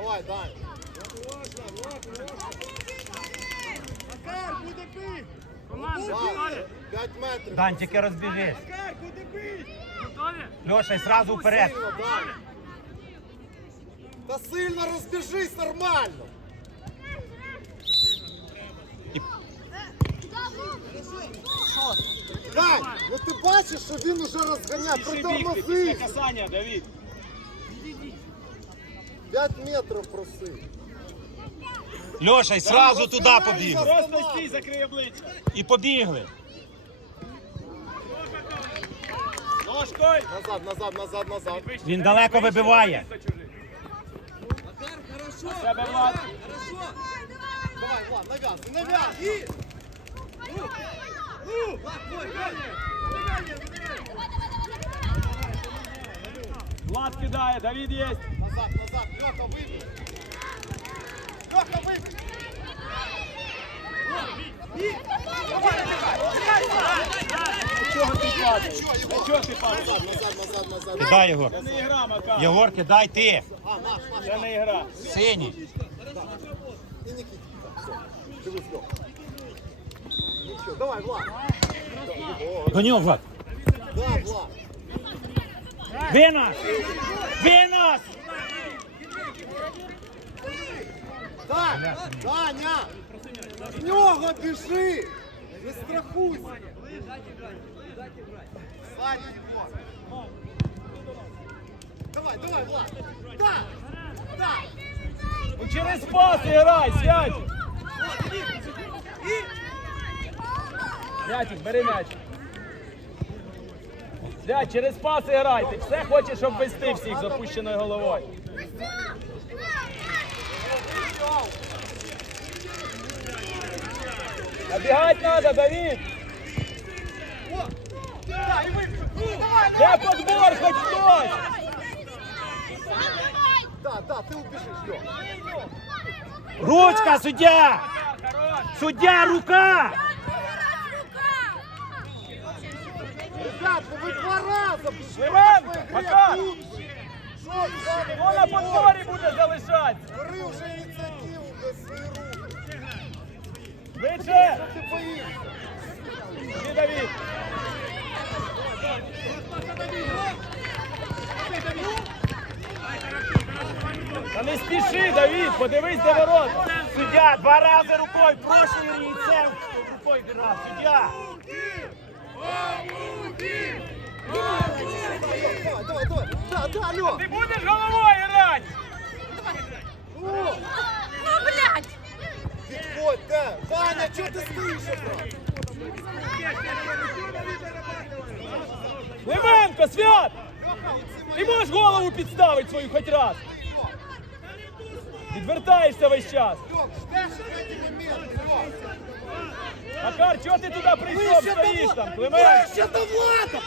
Давай, дай. Макар, куди бить? Команда, готові? 5 метрів. Дань, тільки розбіжись. Макар, куди бить? Готові? Льоша, і зразу вперед. Сильно. Та сильно розбіжись нормально. Дай, ну ти бачиш, що він уже розганяє, притормози. касання, Давид. 5 метрів просив. Льоша, і зразу туди побігли. Просто стій, закрий обличчя. І побігли. Назад, назад, назад, назад. Він далеко вибиває. Тебе, Влад. Давай, Влад, нав'язуй, нав'язуй. Влад кидає, Давид є. Назад, назад, Льоха, вибій. Льоха, вибій. Чого ти платиш? Чого ти платиш? Назад, назад, назад, назад. Кидай Єгор. Це не ігра, Макар. Єгор, кидай ти. Це не ігра. Синій. І Нікітіка. Дивись, Льоха. Давай, Влад. До нього, Влад. Да, Влад. Винос! Винос! Так, Даня! В нього біжи! Не страхуйся! Саня, Єгор! Давай, давай, Влад! Так! Так! Ну через пас грай, сядь. Мячик, бери мячик. Сядь, через пас грай. Ти все хочеш обвести всіх з опущеною головою. Набігати треба, Давид. Де подбор, хоч хтось. Так, так, ти убіжиш, Ручка, суддя! Суддя, рука! Ребят, ви два тут? Що, Саня, Хто на подборі буде залишатися? Бери вже ініціативу до свої руки! Боїшся? Іди, Давид. Та не спіши, Давид, подивись до ворот. Суддя, два рази рукою, прошу і це рукою дирав, суддя! Давай, давай, давай! Да, да! Ти будеш головою грати? Ну, блядь! Підходьте! Ваня, чого ти стоїш? якраз? Клименко, свят! Ти можеш голову підставити свою хоч раз. Відвертаєшся весь час. Льох, ждеш третій момент, Льох! Макар, чого ти туди прийшов, Вище до стоїш Влада! там, Клименко? Вище до Влада!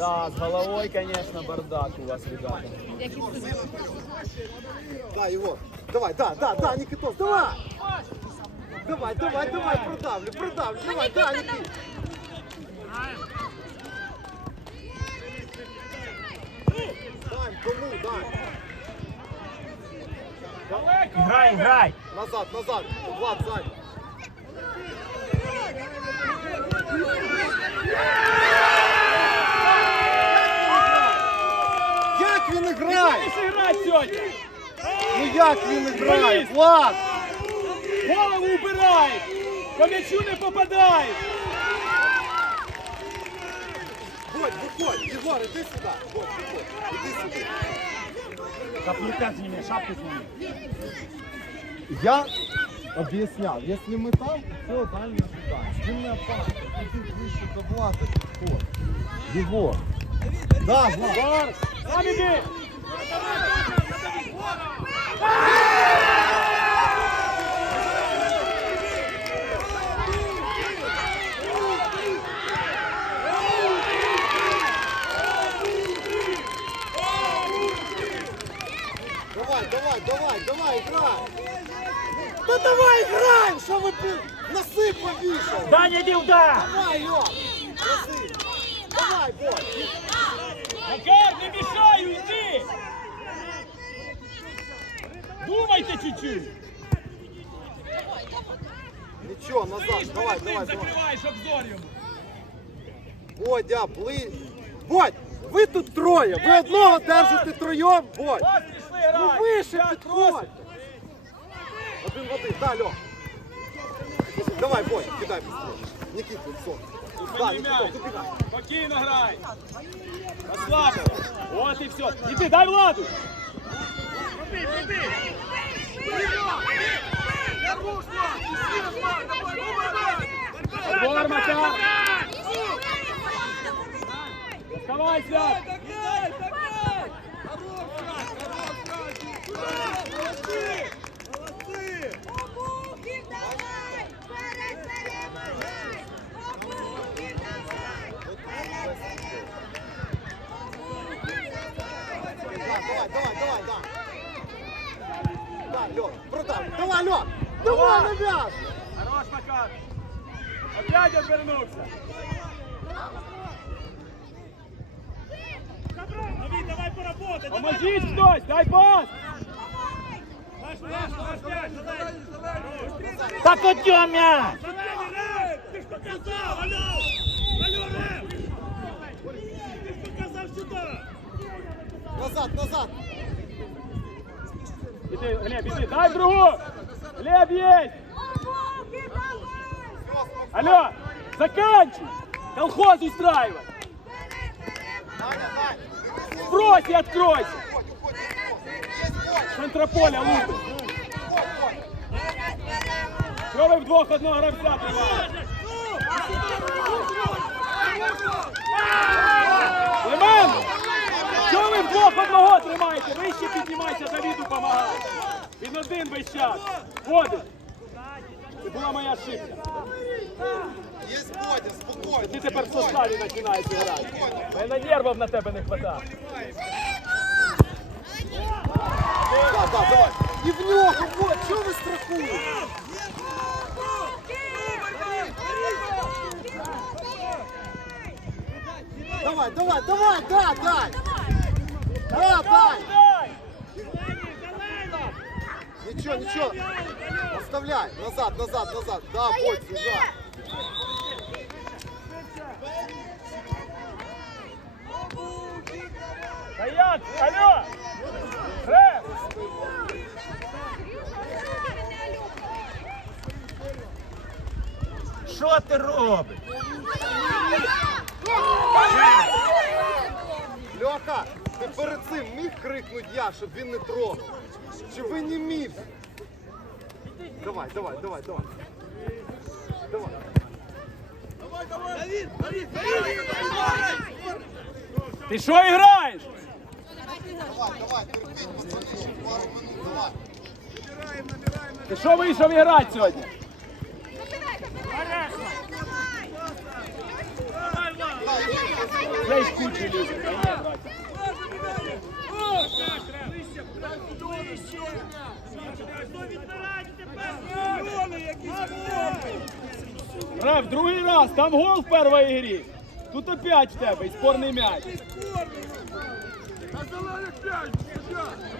Да, з головою, конечно, бардак у вас, ребята. Да, Егор. Давай, да, да, да, Никитос, давай! Давай, давай, давай, продавлю, продавлю, давай, да, Никит! Дай, кому, дай! Далеко! Грай, грай! Назад, назад, Влад, сзади. Як він грає? Будеш грати сьогодні? Ну як він грає? Влад! Голову убирай! По м'ячу не попадай! Бодь, виходь, Єгор, іди сюди. Бодь, виходь, іди сюди. Каплюка зніми, шапку зніми. Я объяснял, если мы там, то дальнее ожидание. Ты мне опасно, иди выше до Влада, Егор. Егор. Да, Влад. Сам іди! Давай, давай, давай, давай, играй. Да давай играем, что вы блин, носы повешал. Даня, іди удар! Давай, Лёх, носы. Давай, бой. Макар, Думайте чуть-чуть! Нічого, назад, Ти давай, перед ним давай, давай. закриваєш обзор йому. Бодя, бли... Бодь, ви тут троє, ви одного держите троєм, Бодь. Ось пішли Ну грати. вище П'ять підходьте. Один в один, да, Льох. Давай, Бодь, кидай быстрее. Никит, лицо. Да, Никита, м'яч. Спокійно грай. Розслабся. От і все. Іди, дай владу. Двор, Макар. Оставайся. Обухів давай! Вперед перемагай! Обухів давай! Вперед Да, давай, давай, давай, да. Да, Лёх, продам. Давай, Лёх. Давай, навяз. Хорош, Макар. Опять обернувся. Давид, давай поработай. давай, Поможіть давай. хтось, дай пас. Наш, наш, наш мяч, давай. Так от його м'яч! Давай, Рем, ти ж показав, алло. Алло, Рем. Ти ж показав сюди. Назад, назад. Іди, Глеб, іди, дай другу. Глеб есть. Обухів давай! Алло, заканчивай. Колхоз устраивай. Брось и откройся. Центрополя лупи. Що ви вдвох одного гравця тримаєте? Климен! Що ви вдвох одного тримаєте? Вище піднімайся, Давіду помагай. Він один весь час. Ходить. Це була моя ошибка. Есть Бодя, спокойно. Ти тепер в составі починаєш грати. Мене нервів на тебе не вистачає. Да, да, давай. І в нього, вот, чого ви страхуєте? Давай, давай, давай, да, дай. Да, дай. Дай! Ничего, ничего. Оставляй. Назад, назад, назад. Да, Бодь, сюда. Стоять! Алло! Реф! Що ти робиш? Льоха, ти перед цим міг крикнути я, щоб він не трогав? Чи ви не міг? Давай, давай, давай, давай. Давай. Ти що граєш? Ти що вийшов грати сьогодні? Ні, братя. Реф, другий раз, там гол в першій грі. Тут опять в тебе спорний м'яч. Давай, Давид, давай, давай. Давай, Льох. Давай, Влад. Гоняй. Гоняй. Аут, Рем. Я тут.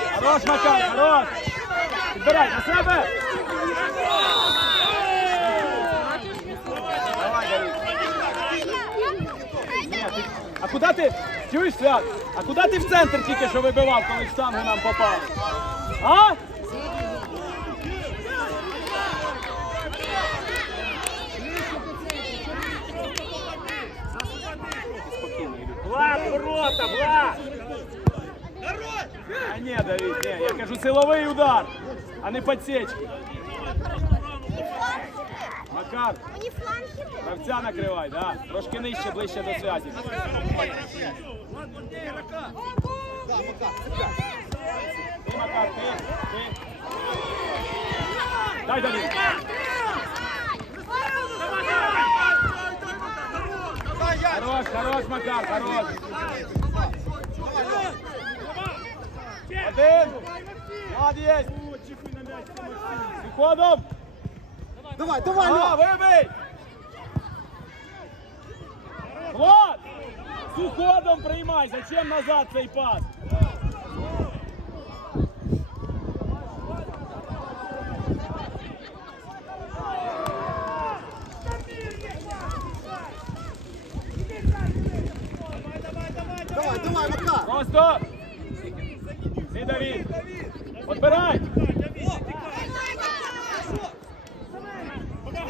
Хорош, Макар, хорош. Підбирай на себе. А куди ти? Чуєш, Свят? А куди ти в центр тільки що вибивав, коли в нам попав? А? Влад, ворота, Влад! Ні, Давид, ні, я кажу силовий удар, а не подсечки. Макар. Гравця накривай, да. Трошки нижче, ближче до цепляй. Ти, Макар, ти, ти. Дай я. Хорош, хорош, Макар, хорош. Один. Молодець. Виходом. Давай, давай, А, вибий! Влад! З уходом приймай, зачем назад цей пас? Давай, давай, Макар. Просто! Ти, Давід! Подбирай!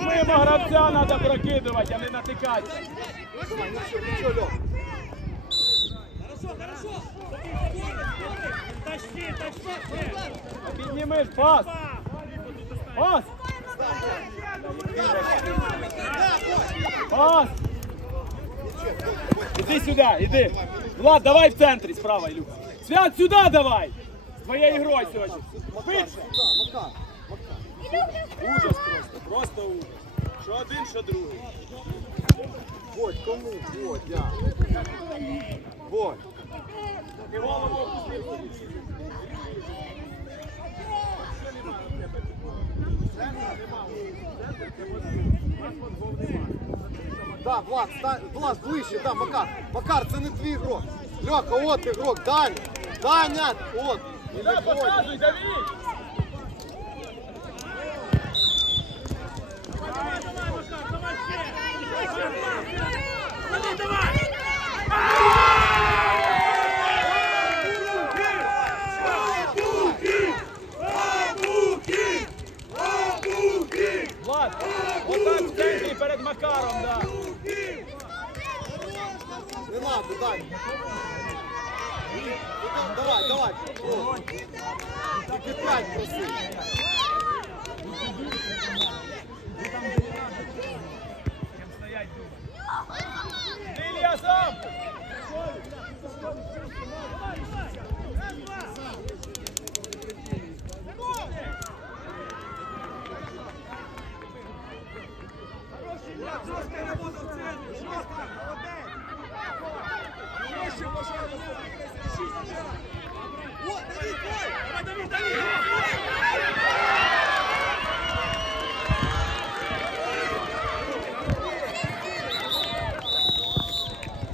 Мимо гравця треба прокидувати, а не натикати. Хорошо, хорошо. Тащи, тащи. Піднімеш пас! Пас! Пас! Іди сюди, іди. Влад, давай в центрі, справа, Ілюх. Свят, сюди давай! З твоєю грою сьогодні. Швидше. Ужас просто, просто ужас. Що один, що другий. Вот, кому? Вот, я. Вот. Ти голову опустив. Влад, Влад, ближче, да, Макар. Макар, це не твій ігрок. Льоха, от ігрок, Даня. Даня, от. І не Да, ходь. показуй, Давид! Давай, давай, Макар, давай ще. Давай, давай. Влад, отак в центрі перед Макаром, да. Не надо, Даня. Давай, давай. О. Тільки п'ять проси. Ти, Ілля, сам! Давай, Давид, Давид.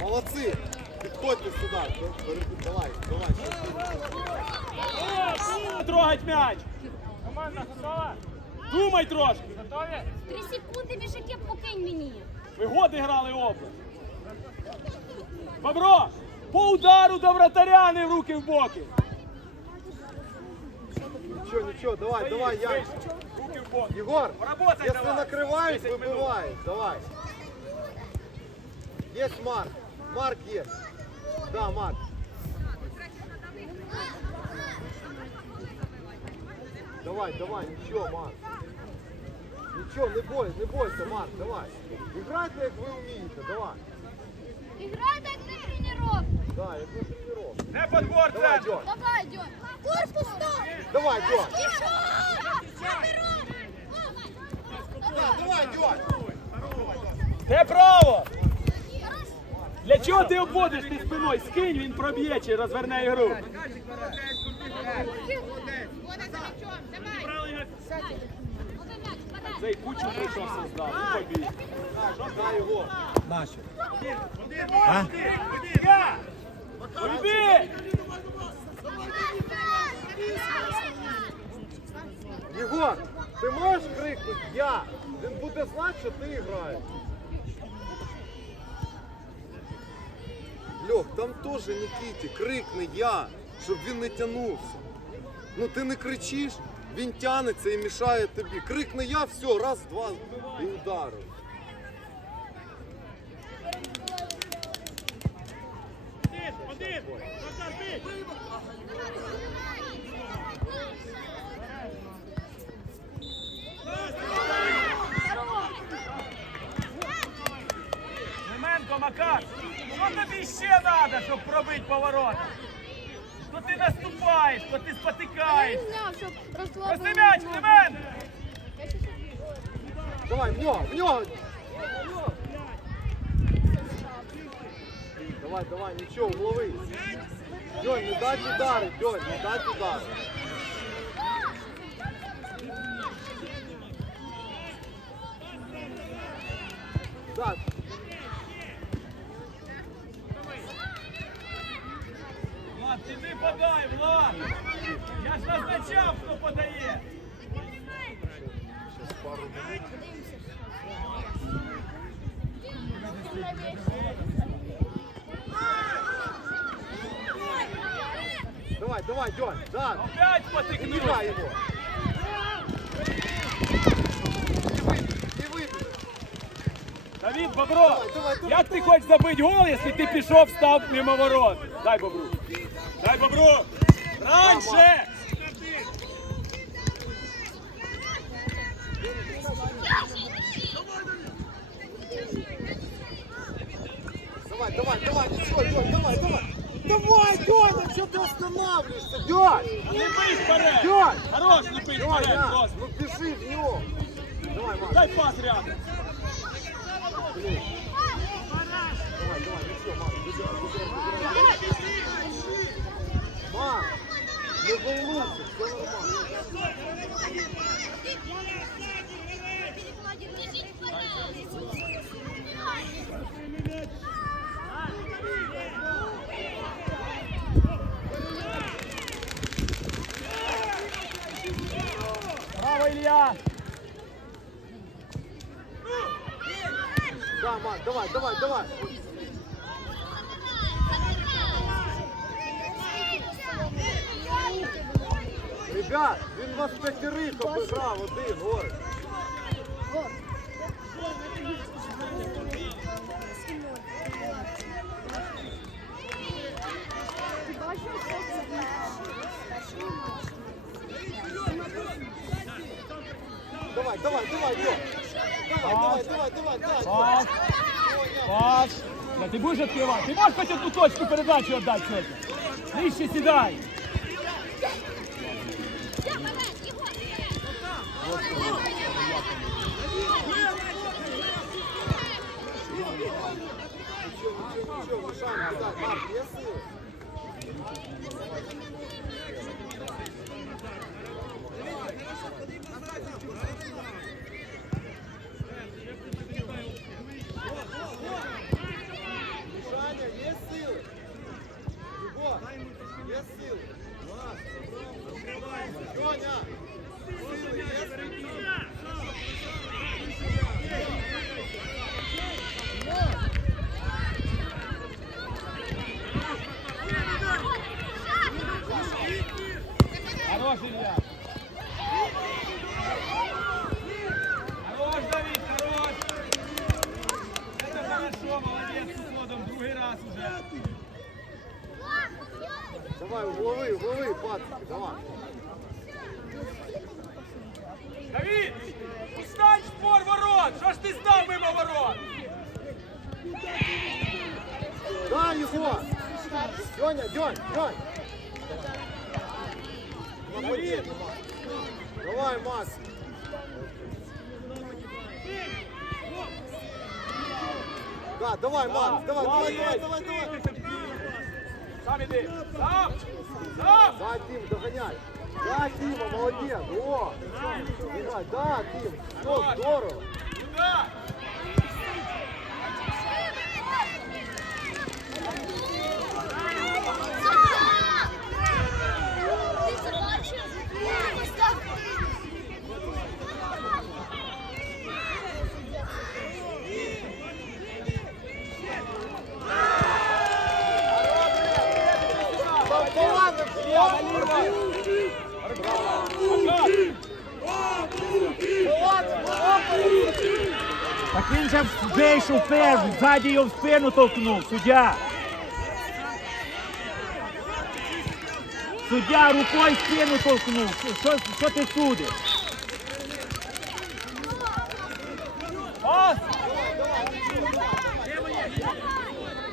Молодці. Підходьте сюди. Давай, давай. Трогать м'яч! Думай трошки! Три секунди біжаки покинь мені. Ви годи грали оба. Бобро! По удару до вратаря, не в руки в боки. Нічого, нічого, давай, давай, я. Руки в боки. Егор, Поработай если давай. накрывает, 10 минут. выбывает. Давай. Есть Марк. Марк есть. Да, Марк. Давай, давай, ничего, Марк. Ничего, не бойся, не бойся, Марк, давай. Играйте, як ви вмієте, давай. Іграйте як Не подбор Давай. Дьон. Давай, Дьон. Корпус стоп. Давай. Да, давай, Дьон. Де право? Для чого ти обводиш ти спиною? Скинь, він проб'є чи розверне ігру. Цей кучу прийшов создав. і побіг. Да, Егор. Уйди! Єгор, ти можеш крикнути я? Він буде знати, що ти граєш. Льох, там теж Нікіті, крикни я, щоб він не тянувся. Ну ти не кричиш, він тянеться і мішає тобі. Крикни я, все, раз, два і ударив. Один, один. Макар, бий. тобі ще треба, щоб пробити поворот. То ти наступаєш, то ти спотикаєш. зняв, щоб Ось м'яч, Климент! Давай, в нього, в нього. Давай, давай, нічого, лови. Дьонь, не дать удари, Дьонь, не. Так, Влад, іди подай, Влад! Я ж назначав, хто подає. давай, давай, Дьонь, да, Опять не потикнув. бігай його. І вибіг. Давид, Бобро, Давай, давай, давай, як ти хочеш забити гол, якщо ти пішов, став мимо ворот? Дай Бобру. Дай Бобру. Раньше! Давай, давай, давай, ничего, Дёнь, давай, давай. Давай, Дёня, что ты останавливаешься? Не бий вперед! Дёнь! Хорош, Дёнь, вперед, Зос. ну бежи в него. Давай, Макс, Дай пас рядом. блин. Давай, давай, ну все, Макс, бежи, бежи. Макс, не волнуйся, все нормально. Илья! Да, Макс, давай, давай, давай. Ребят, він вас п'ятерих обіграв один, горе. Давай, давай, давай, Дё. Давай, давай, давай, давай, давай. Пас. Пас. Да ты будешь открывать? Ты можешь хоть одну точку передачу отдать сегодня? Нижче седай. Ничего, ничего, ничего, Мишаня, куда? Марк, є сили? Да, його! Дьоня, Дьонь, Дьонь! Давай, Макс! Да, давай, Макс, давай, давай, давай, давай, давай! Сам іди. Сам. Сам. Да, Тим, догоняй! Да, Тима, молодец! О! Да, Тим, все, здорово! Туда. Так він же вийшов перший, ззаді його в спину толкнув, суддя. Суддя рукою в спину толкнув. Що, що ти судиш? Пас.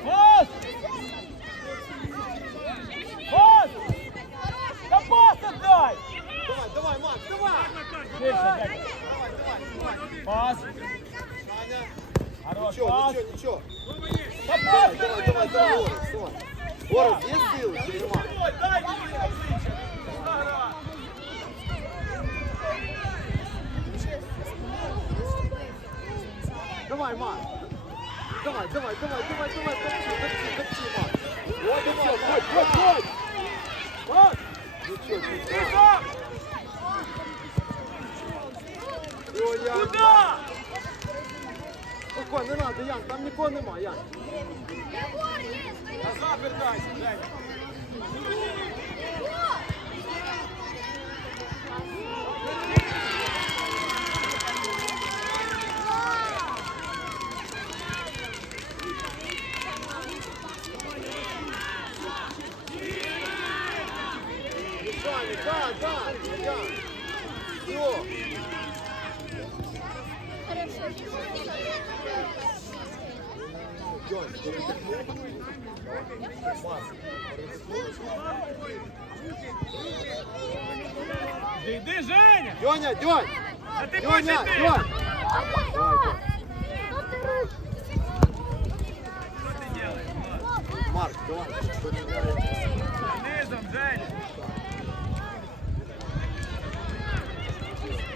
Пас. Пас. Хорош, Нічого, пас. нічого, нічого. Та пас, Давай, давай, давай, Орес, давай. Орес, є сили чи нема? Ой, дай мені обличчя. Гра. Давай, Марк. Давай, давай, давай, давай, давай, топчи, топчи, топчи, Марк. Вот и все, ходь, ходь, ходь. Пас. Нічого, нічого. Тихо. Куда? Спокійно, не надо, Ян, там нікого нема, Ян. Єгор, є, стоїть. Назад вертайся, Женя. Саня, да, да, Ян. Все. Дьонь, Марк. Йди, Женя. Дьоня, Дьонь. А ти Дьоня. Дьонь. Ти? Марк, давай. Низом, Женя.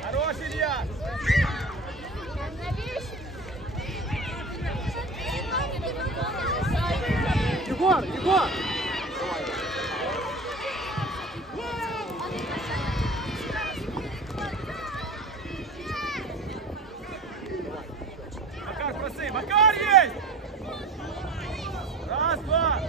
Хорош, Илья. Егор, Егор. Макар, проси. Макар есть! Раз, два.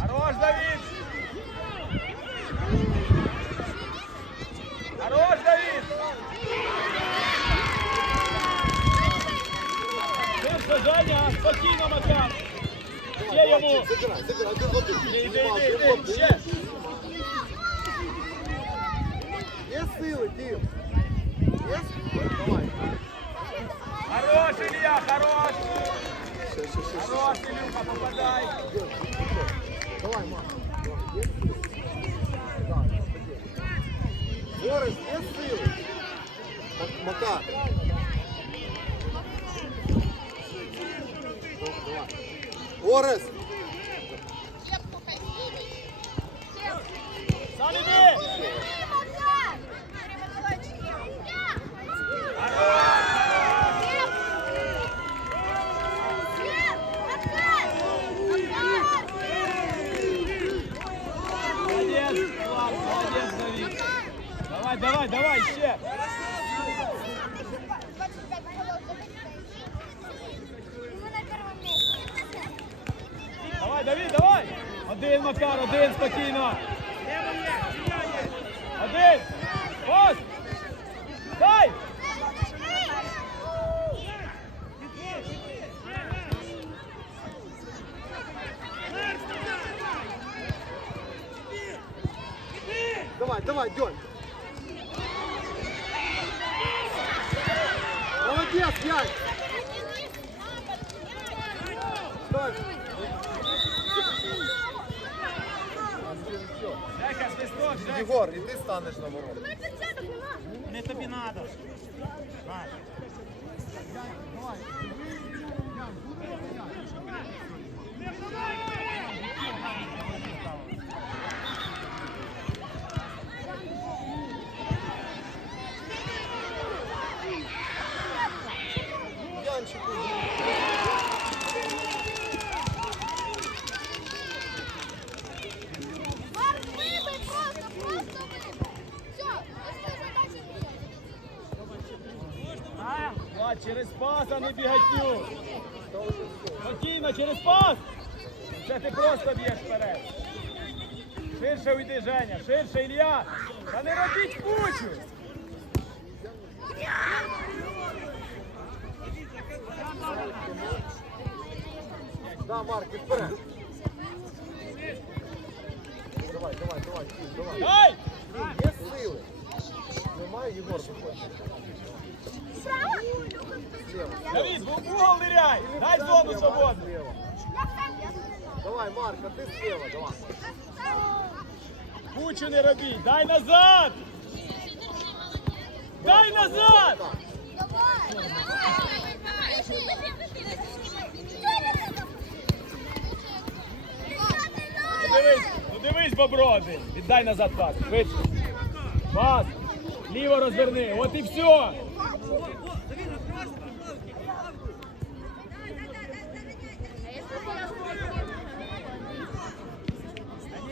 Хорош, Давид. Хорош, Давид. Тише, Женя, спокійно, Макар. Ще йому. Забирай, забирай, один в один. Іди, іди, Марк, іди, один в іди. один. Ще. Є сили, Дім. Є? Давай. Хорош, Илья, хорош. Ще, ще, ще, ще. Хорош, попадай. Давай. Орес, є сили. Мак- Макар. Орес. Сам іди. Молодец, Влад, молодец, Давид. Давай, давай, давай, ще. Давай, Давид, давай. Один, Макар, один, спокійно. Один. Ось. Дай. Давай, давай, Дёнь. Свисток, і ти станеш на ворот. Не тобі надо. Янчику. Марк, вибий, просто, просто вибий. Все, ось задача Влад, через пас, а не бігатню. Спокійно, через пас. Це ти просто б'єш вперед. Ширше уйди, Женя, ширше, Ілля. Та не робіть кучу. Да, Марк, і вперед. Давай, давай, давай, давай. Є сили. Немає, Єгор, виходь. Давид, в ныряй. Дай зону свободну. Слева. Давай, Марк, а ти слева, давай. Кучу не робіть. Дай назад. Дай назад. Ну дивись, ну дивись, боброди. Віддай назад пас. Швидше. Пас. Ліво розверни. От і все.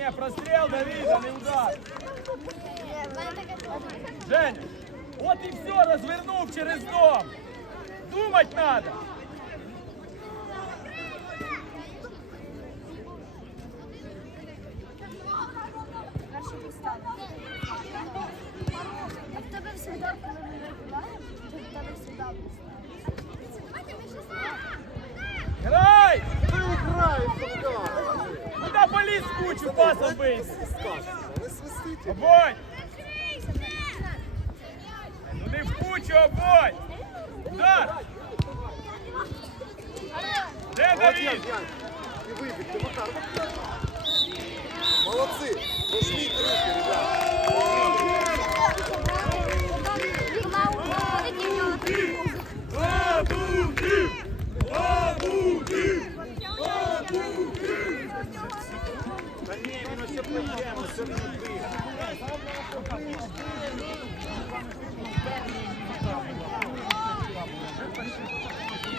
Та ні, простріл Давіда, не удар. Женя, от і все, розвернув через дом. Думать надо. А в тебе всегда, коли ми вибираємо, то в тебе всегда Грай! Ти граєш, да. Кучу пасом? Скажеш, не. Обонь! Ну в кучу, обой! Удар! Де Давід? Молодці. Пошли руки, ребята.